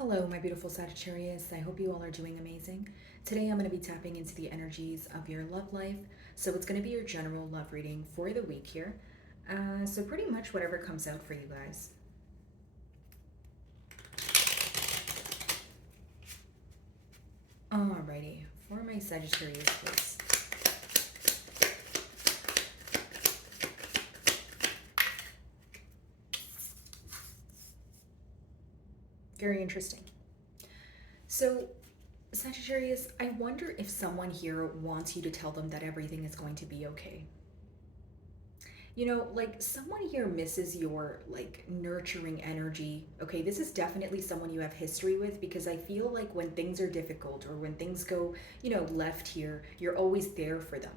Hello, my beautiful Sagittarius. I hope you all are doing amazing. Today I'm going to be tapping into the energies of your love life. So it's going to be your general love reading for the week here. So pretty much whatever comes out for you guys. Alrighty, for my Sagittarius please. Very interesting. So Sagittarius, I wonder if someone here wants you to tell them that everything is going to be okay. You know, like someone here misses your like nurturing energy. Okay, this is definitely someone you have history with because I feel like when things are difficult or when things go, left here, you're always there for them.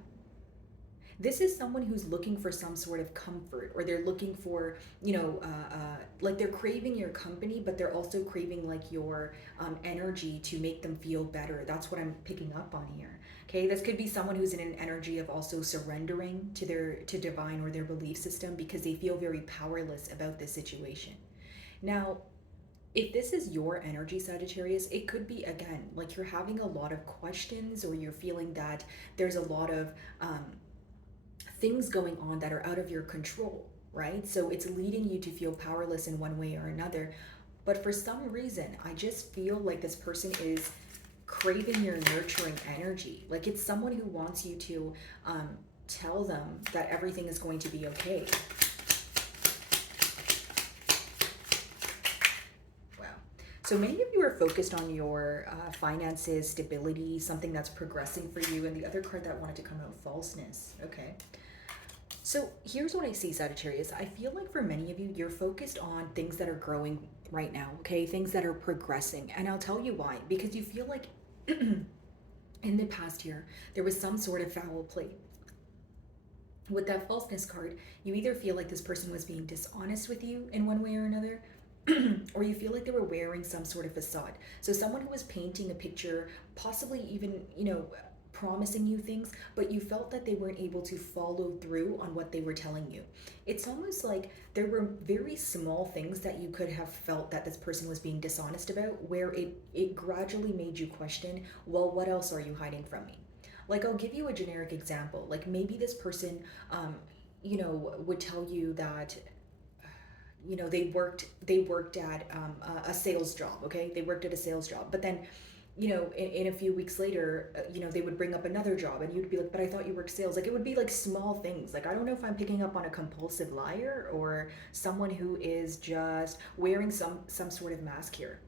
This is someone who's looking for some sort of comfort, or they're looking for, like they're craving your company, but they're also craving like your energy to make them feel better. That's what I'm picking up on here. Okay, this could be someone who's in an energy of also surrendering to divine or their belief system because they feel very powerless about this situation. Now, if this is your energy, Sagittarius, it could be again like you're having a lot of questions, or you're feeling that there's a lot of things going on that are out of your control, right? So it's leading you to feel powerless in one way or another. But for some reason, I just feel like this person is craving your nurturing energy. Like it's someone who wants you to tell them that everything is going to be okay. Wow. So many of you are focused on your finances, stability, something that's progressing for you. And the other card that wanted to come out, falseness. Okay. So here's what I see, Sagittarius. I feel like for many of you, you're focused on things that are growing right now, okay? Things that are progressing. And I'll tell you why. Because you feel like in the past year, there was some sort of foul play. With that falseness card, you either feel like this person was being dishonest with you in one way or another, or you feel like they were wearing some sort of facade. So someone who was painting a picture, possibly even, promising you things, but you felt that they weren't able to follow through on what they were telling you. It's almost like there were very small things that you could have felt that this person was being dishonest about, where it gradually made you question, well, what else are you hiding from me? Like, I'll give you a generic example. Like, maybe this person, would tell you that they worked at a sales job. Okay, they worked at a sales job, but then in a few weeks later, they would bring up another job and you'd be like, but I thought you worked sales. Like, it would be like small things. Like, I don't know if I'm picking up on a compulsive liar or someone who is just wearing some sort of mask here.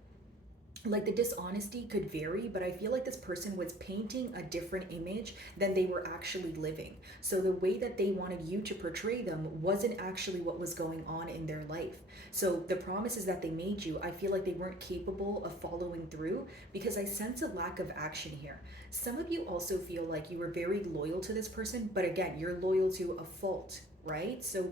Like, the dishonesty could vary, but I feel like this person was painting a different image than they were actually living. So the way that they wanted you to portray them wasn't actually what was going on in their life. So the promises that they made you, I feel like they weren't capable of following through because I sense a lack of action here. Some of you also feel like you were very loyal to this person, but again, you're loyal to a fault, right? So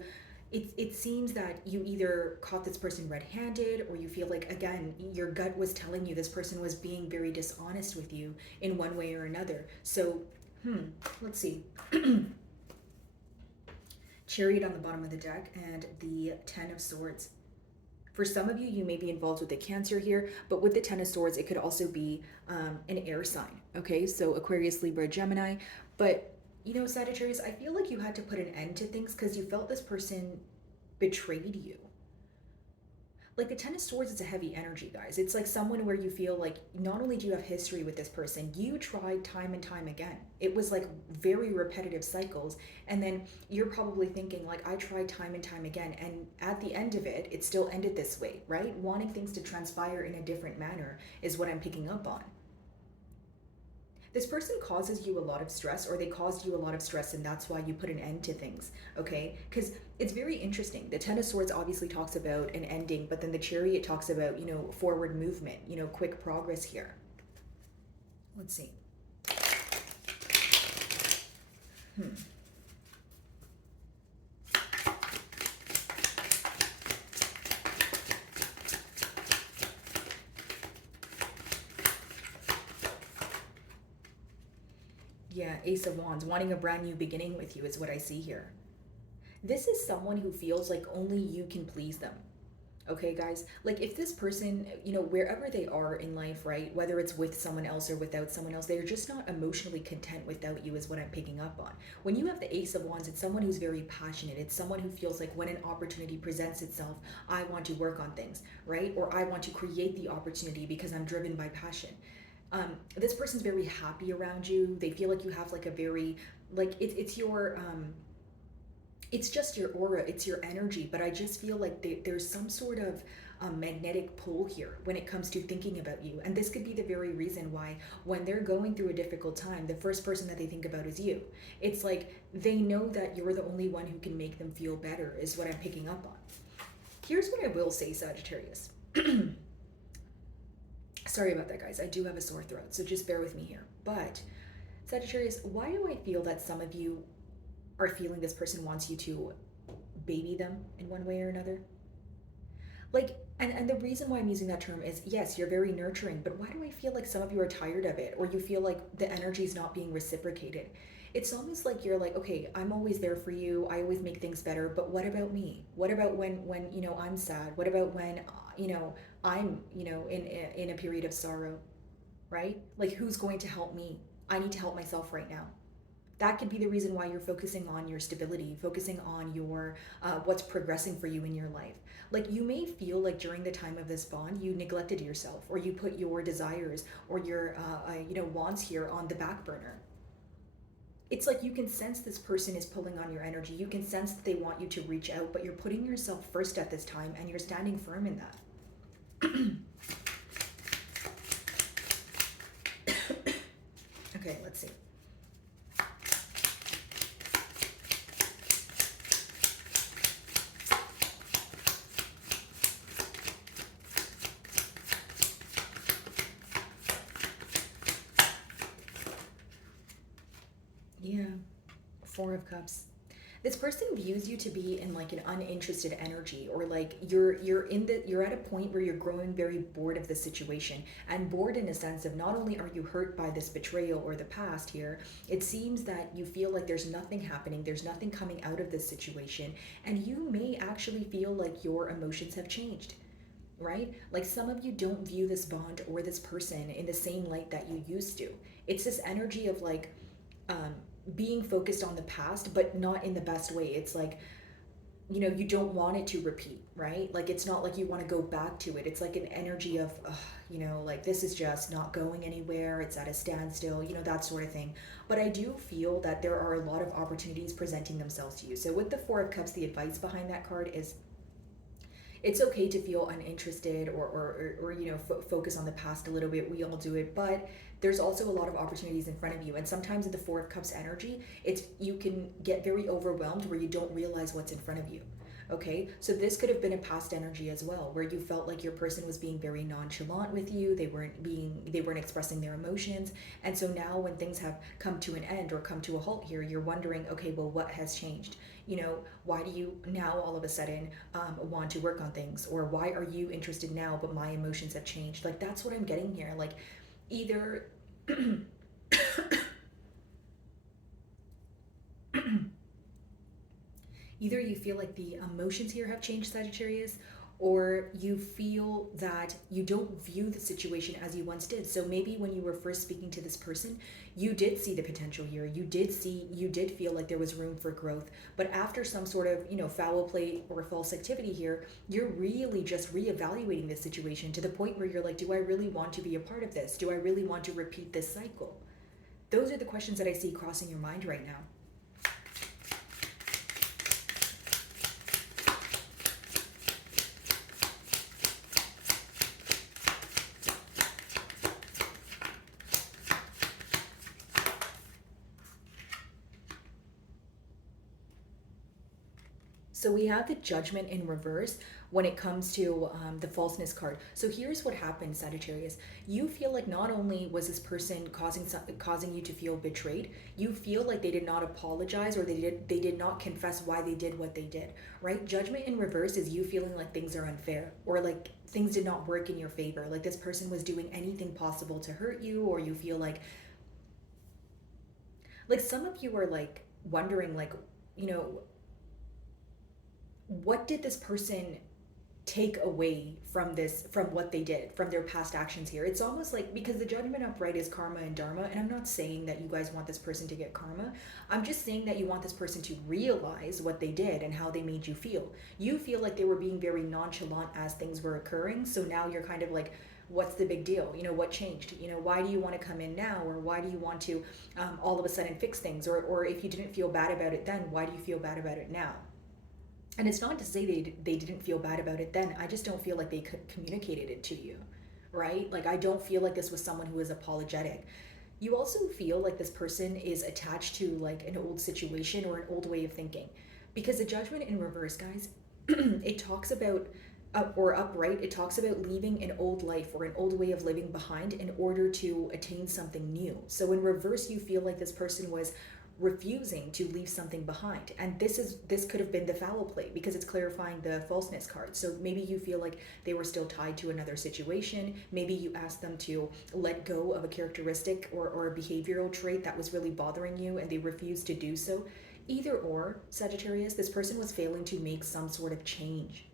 it seems that you either caught this person red-handed, or you feel like, again, your gut was telling you this person was being very dishonest with you in one way or another. So let's see. Chariot on the bottom of the deck and the Ten of Swords. For some of you, you may be involved with the Cancer here, but with the Ten of Swords, it could also be an air sign. Okay, so Aquarius, Libra, Gemini. But Sagittarius, I feel like you had to put an end to things because you felt this person betrayed you. Like, the Ten of Swords is a heavy energy, guys. It's like someone where you feel like not only do you have history with this person, you tried time and time again. It was like very repetitive cycles. And then you're probably thinking, like, I tried time and time again. And at the end of it, it still ended this way, right? Wanting things to transpire in a different manner is what I'm picking up on. This person causes you a lot of stress, or they caused you a lot of stress, and that's why you put an end to things. Okay, because it's very interesting. The Ten of Swords obviously talks about an ending, but then the Chariot talks about, forward movement, quick progress here. Let's see. Yeah, Ace of Wands, wanting a brand new beginning with you is what I see here. This is someone who feels like only you can please them. Okay, guys, like if this person, wherever they are in life, right, whether it's with someone else or without someone else, they're just not emotionally content without you, is what I'm picking up on. When you have the Ace of Wands, it's someone who's very passionate. It's someone who feels like when an opportunity presents itself, I want to work on things, right? Or I want to create the opportunity because I'm driven by passion. This person's very happy around you. They feel like you have like a very, like it's your, it's just your aura, it's your energy, but I just feel like there's some sort of magnetic pull here when it comes to thinking about you. And this could be the very reason why, when they're going through a difficult time, the first person that they think about is you. It's like they know that you're the only one who can make them feel better, is what I'm picking up on. Here's what I will say, Sagittarius. Sorry about that, guys. I do have a sore throat, so just bear with me here. But, Sagittarius, why do I feel that some of you are feeling this person wants you to baby them in one way or another? Like, and the reason why I'm using that term is, yes, you're very nurturing, but why do I feel like some of you are tired of it, or you feel like the energy is not being reciprocated? It's almost like you're like, okay, I'm always there for you, I always make things better, but what about me? What about when I'm sad? What about when I'm in a period of sorrow, right? Like, who's going to help me? I need to help myself right now. That could be the reason why you're focusing on your stability, focusing on your what's progressing for you in your life. Like, you may feel like during the time of this bond you neglected yourself, or you put your desires or your wants here on the back burner. It's like you can sense this person is pulling on your energy, you can sense that they want you to reach out, but you're putting yourself first at this time and you're standing firm in that. Okay, let's see. Yeah, Four of Cups. This person views you to be in like an uninterested energy, or like you're at a point where you're growing very bored of the situation, and bored in a sense of, not only are you hurt by this betrayal or the past here, it seems that you feel like there's nothing happening, there's nothing coming out of this situation, and you may actually feel like your emotions have changed, right? Like, some of you don't view this bond or this person in the same light that you used to. It's this energy of like, um, being focused on the past, but not in the best way. It's like, you don't want it to repeat, right? Like, it's not like you want to go back to it. It's like an energy of, like, this is just not going anywhere. It's at a standstill, that sort of thing. But I do feel that there are a lot of opportunities presenting themselves to you. So with the Four of Cups, the advice behind that card is, it's okay to feel uninterested, or focus on the past a little bit. We all do it, but there's also a lot of opportunities in front of you. And sometimes in the Four of Cups energy, it's, you can get very overwhelmed where you don't realize what's in front of you. Okay, so this could have been a past energy as well, where you felt like your person was being very nonchalant with you. They weren't expressing their emotions. And so now when things have come to an end or come to a halt here, you're wondering, okay, well, what has changed? Why do you now all of a sudden want to work on things? Or why are you interested now but my emotions have changed? Like, that's what I'm getting here. Like, either either you feel like the emotions here have changed, Sagittarius, or you feel that you don't view the situation as you once did. So maybe when you were first speaking to this person, you did see the potential here. You did feel like there was room for growth. But after some sort of, foul play or false activity here, you're really just reevaluating this situation to the point where you're like, do I really want to be a part of this? Do I really want to repeat this cycle? Those are the questions that I see crossing your mind right now. So we have the Judgment in reverse when it comes to the falseness card. So here's what happened, Sagittarius. You feel like not only was this person causing you to feel betrayed, you feel like they did not apologize, or they did not confess why they did what they did, right? Judgment in reverse is you feeling like things are unfair, or like things did not work in your favor. Like, this person was doing anything possible to hurt you, or you feel like some of you are like wondering, like, you know what did this person take away from this, from what they did, from their past actions here. It's almost like, because the judgment upright is karma and dharma, and I'm not saying that you guys want this person to get karma. I'm just saying that you want this person to realize what they did and how they made you feel. You feel like they were being very nonchalant as things were occurring, so now you're kind of like, what's the big deal? What changed? Why do you want to come in now? Or why do you want to all of a sudden fix things? Or if you didn't feel bad about it then, why do you feel bad about it now? And it's not to say they didn't feel bad about it then. I just don't feel like they communicated it to you, right? Like, I don't feel like this was someone who was apologetic. You also feel like this person is attached to like an old situation or an old way of thinking. Because the judgment in reverse, guys, it talks about, or upright, it talks about leaving an old life or an old way of living behind in order to attain something new. So in reverse, you feel like this person was refusing to leave something behind, and this could have been the foul play, because it's clarifying the falseness card. So maybe you feel like they were still tied to another situation. Maybe you asked them to let go of a characteristic or a behavioral trait that was really bothering you, and they refused to do so. Either or, Sagittarius, this person was failing to make some sort of change.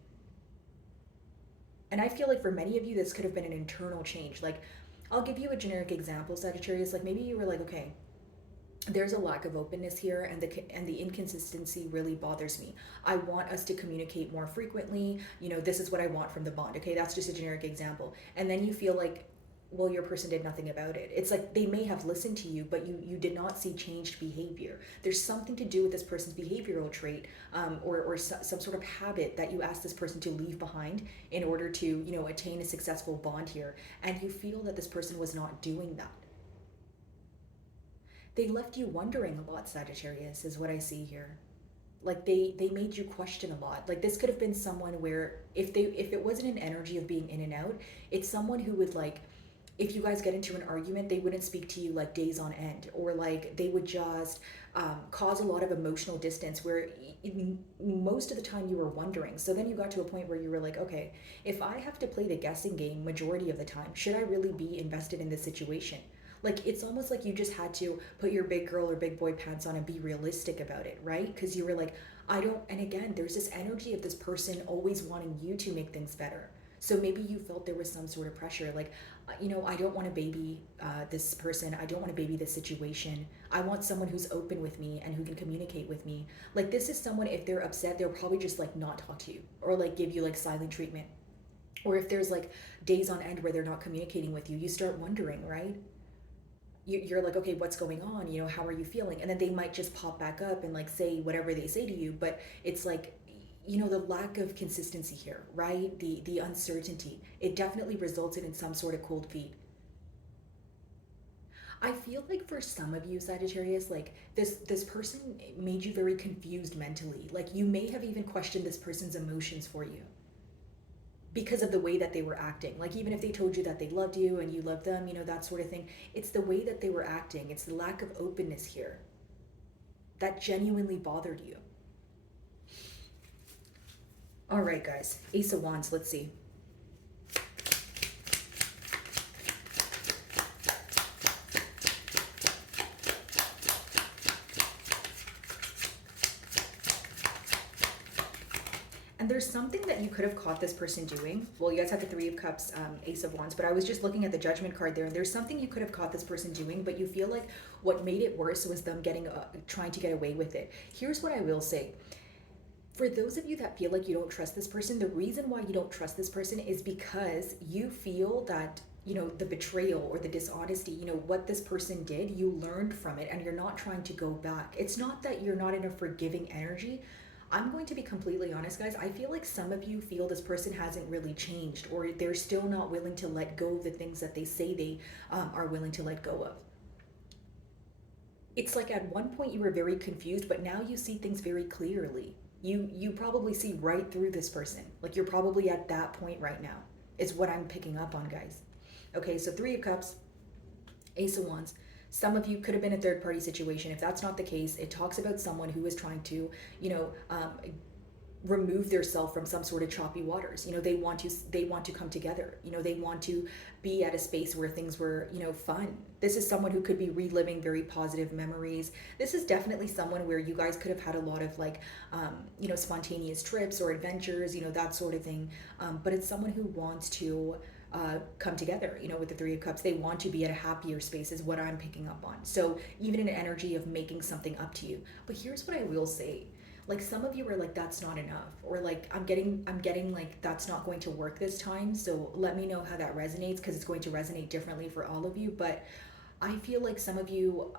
And I feel like for many of you, this could have been an internal change. Like, I'll give you a generic example, Sagittarius. Like, maybe you were like, okay, there's a lack of openness here, and the inconsistency really bothers me. I want us to communicate more frequently. This is what I want from the bond. Okay, that's just a generic example. And then you feel like, well, your person did nothing about it. It's like they may have listened to you, but you did not see changed behavior. There's something to do with this person's behavioral trait, or some sort of habit that you ask this person to leave behind in order to attain a successful bond here, and you feel that this person was not doing that. They left you wondering a lot, Sagittarius, is what I see here. Like, they made you question a lot. Like, this could have been someone where, if it wasn't an energy of being in and out, it's someone who would, like, if you guys get into an argument, they wouldn't speak to you like days on end, or like they would just cause a lot of emotional distance where most of the time you were wondering. So then you got to a point where you were like, okay, if I have to play the guessing game majority of the time, should I really be invested in this situation? Like, it's almost like you just had to put your big girl or big boy pants on and be realistic about it, right? Because you were like, I don't, and again, there's this energy of this person always wanting you to make things better. So maybe you felt there was some sort of pressure, like, I don't want to baby this person. I don't want to baby this situation. I want someone who's open with me and who can communicate with me. Like, this is someone, if they're upset, they'll probably just like not talk to you, or like give you like silent treatment. Or if there's like days on end where they're not communicating with you, you start wondering, right? You're like, okay, what's going on? How are you feeling? And then they might just pop back up and like say whatever they say to you, but it's like, the lack of consistency here, right? The uncertainty, it definitely resulted in some sort of cold feet. I feel like for some of you, Sagittarius, like this person made you very confused mentally. Like, you may have even questioned this person's emotions for you because of the way that they were acting. Like, even if they told you that they loved you and you loved them, that sort of thing, it's the way that they were acting. It's the lack of openness here that genuinely bothered you. All right, guys, Ace of Wands, let's see. And there's something that you could have caught this person doing. Well, you guys have the Three of Cups, Ace of Wands, but I was just looking at the Judgment card there, and there's something you could have caught this person doing, but you feel like what made it worse was them trying to get away with it. Here's what I will say. For those of you that feel like you don't trust this person, the reason why you don't trust this person is because you feel that, the betrayal or the dishonesty, what this person did, you learned from it and you're not trying to go back. It's not that you're not in a forgiving energy. I'm going to be completely honest, guys. I feel like some of you feel this person hasn't really changed, or they're still not willing to let go of the things that they say they are willing to let go of. It's like at one point you were very confused, but now you see things very clearly. You probably see right through this person. Like, you're probably at that point right now, is what I'm picking up on, guys. Okay, so Three of Cups, Ace of Wands. Some of you could have been a third party situation. If that's not the case, it talks about someone who is trying to, remove themselves from some sort of choppy waters. They want to come together. They want to be at a space where things were, fun. This is someone who could be reliving very positive memories. This is definitely someone where you guys could have had a lot of like, spontaneous trips or adventures, that sort of thing. But it's someone who wants to come together, with the Three of Cups. They want to be at a happier space is what I'm picking up on. So even an energy of making something up to you. But here's what I will say. Like, some of you are like, that's not enough, or like, I'm getting like, that's not going to work this time. So let me know how that resonates, because it's going to resonate differently for all of you. But I feel like some of you,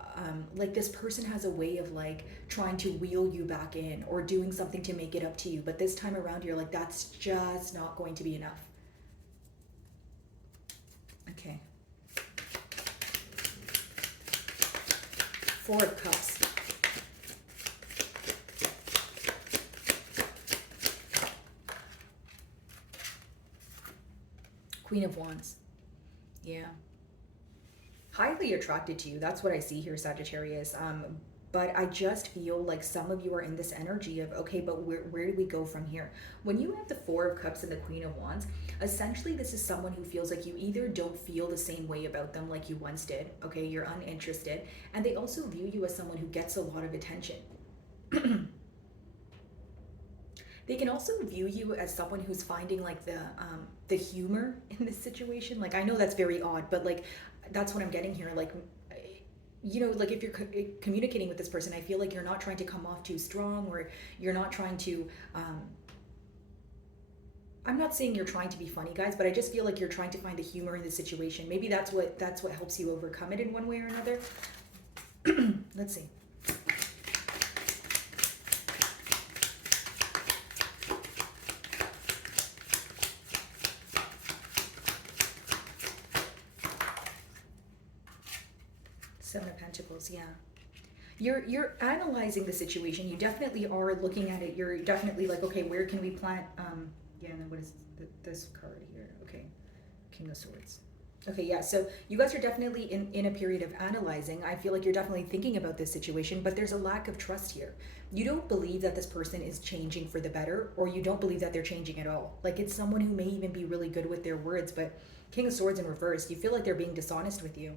like, this person has a way of like trying to wheel you back in or doing something to make it up to you. But this time around, you're like, that's just not going to be enough. Okay. Four of Cups. Queen of Wands. Yeah. Highly attracted to you. That's what I see here, Sagittarius. But I just feel like some of you are in this energy of, okay, but where do we go from here? When you have the Four of Cups and the Queen of Wands, essentially this is someone who feels like you either don't feel the same way about them like you once did, okay, you're uninterested, and they also view you as someone who gets a lot of attention. They can also view you as someone who's finding like the humor in this situation. Like, I know that's very odd, but like, that's what I'm getting here. Like, like, if you're communicating with this person, I feel like you're not trying to come off too strong, or you're not trying to, I'm not saying you're trying to be funny, guys, but I just feel like you're trying to find the humor in the situation. Maybe that's what helps you overcome it in one way or another. Let's see. Seven of Pentacles, yeah. You're analyzing the situation. You definitely are looking at it. You're definitely like, okay, where can we plant? Yeah, and then what is this card here? Okay, King of Swords. Okay, yeah, so you guys are definitely in a period of analyzing. I feel like you're definitely thinking about this situation, but there's a lack of trust here. You don't believe that this person is changing for the better, or you don't believe that they're changing at all. Like, it's someone who may even be really good with their words, but King of Swords in reverse, you feel like they're being dishonest with you.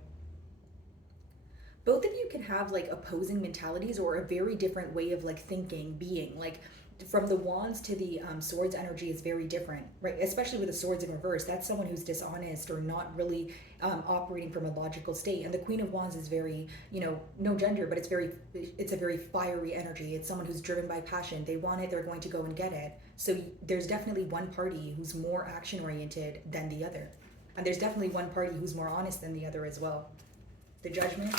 Both of you can have like opposing mentalities, or a very different way of like thinking, being. Like, from the Wands to the Swords energy is very different, right? Especially with the Swords in reverse, that's someone who's dishonest or not really operating from a logical state. And the Queen of Wands is very, no gender, but it's a very fiery energy. It's someone who's driven by passion. They want it, they're going to go and get it. So there's definitely one party who's more action oriented than the other, and there's definitely one party who's more honest than the other as well. The Judgment.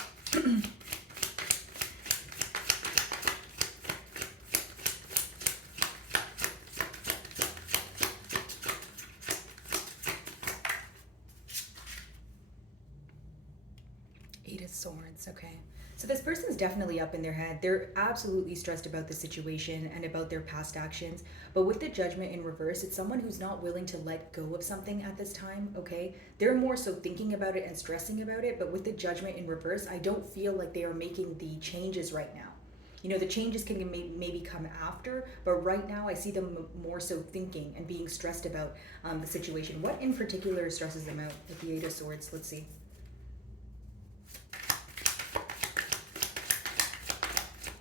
Eight of Swords, okay. So this person's definitely up in their head. They're absolutely stressed about the situation and about their past actions. But with the Judgment in reverse, it's someone who's not willing to let go of something at this time, okay? They're more so thinking about it and stressing about it. But with the Judgment in reverse, I don't feel like they are making the changes right now. The changes can maybe come after, but right now I see them more so thinking and being stressed about the situation. What in particular stresses them out with the Eight of Swords? Let's see.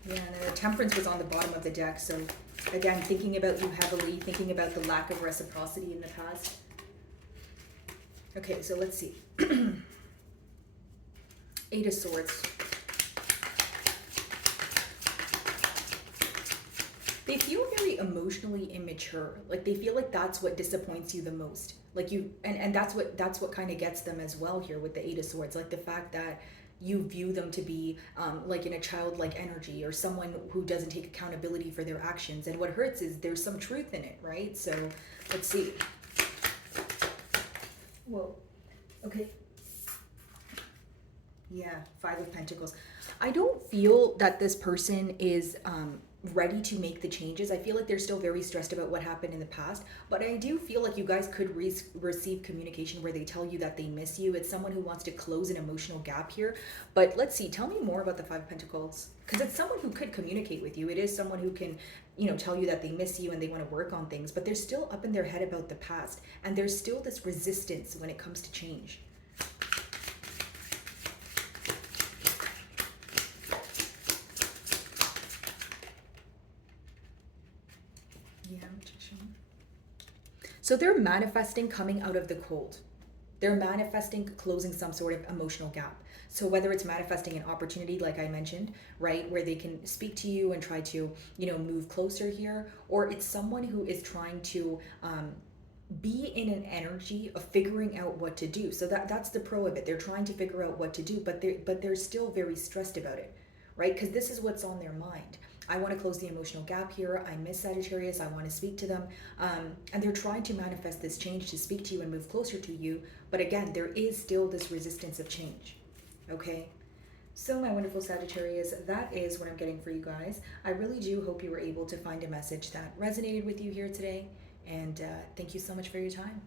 Yeah, and the Temperance was on the bottom of the deck. So again, thinking about you heavily, thinking about the lack of reciprocity in the past. Okay, so let's see. Eight of Swords. They feel very emotionally immature. Like, they feel like that's what disappoints you the most. Like, and that's what kind of gets them as well here with the Eight of Swords. Like, the fact that you view them to be like in a childlike energy, or someone who doesn't take accountability for their actions. And what hurts is there's some truth in it, right? So let's see. Whoa. Okay. Yeah, Five of Pentacles. I don't feel that this person is ready to make the changes. I feel like they're still very stressed about what happened in the past, but I do feel like you guys could receive communication where they tell you that they miss you. It's someone who wants to close an emotional gap here. But let's see, tell me more about the Five of Pentacles, because it's someone who could communicate with you. It is someone who can, tell you that they miss you and they want to work on things, but they're still up in their head about the past, and there's still this resistance when it comes to change. Yeah, so they're manifesting coming out of the cold. They're manifesting closing some sort of emotional gap. So whether it's manifesting an opportunity, like I mentioned, right, where they can speak to you and try to, move closer here, or it's someone who is trying to be in an energy of figuring out what to do. So that's the pro of it. They're trying to figure out what to do, but they're still very stressed about it, right? Because this is what's on their mind. I want to close the emotional gap here. I miss Sagittarius. I want to speak to them. And they're trying to manifest this change to speak to you and move closer to you. But again, there is still this resistance of change. Okay? So my wonderful Sagittarius, that is what I'm getting for you guys. I really do hope you were able to find a message that resonated with you here today. And thank you so much for your time.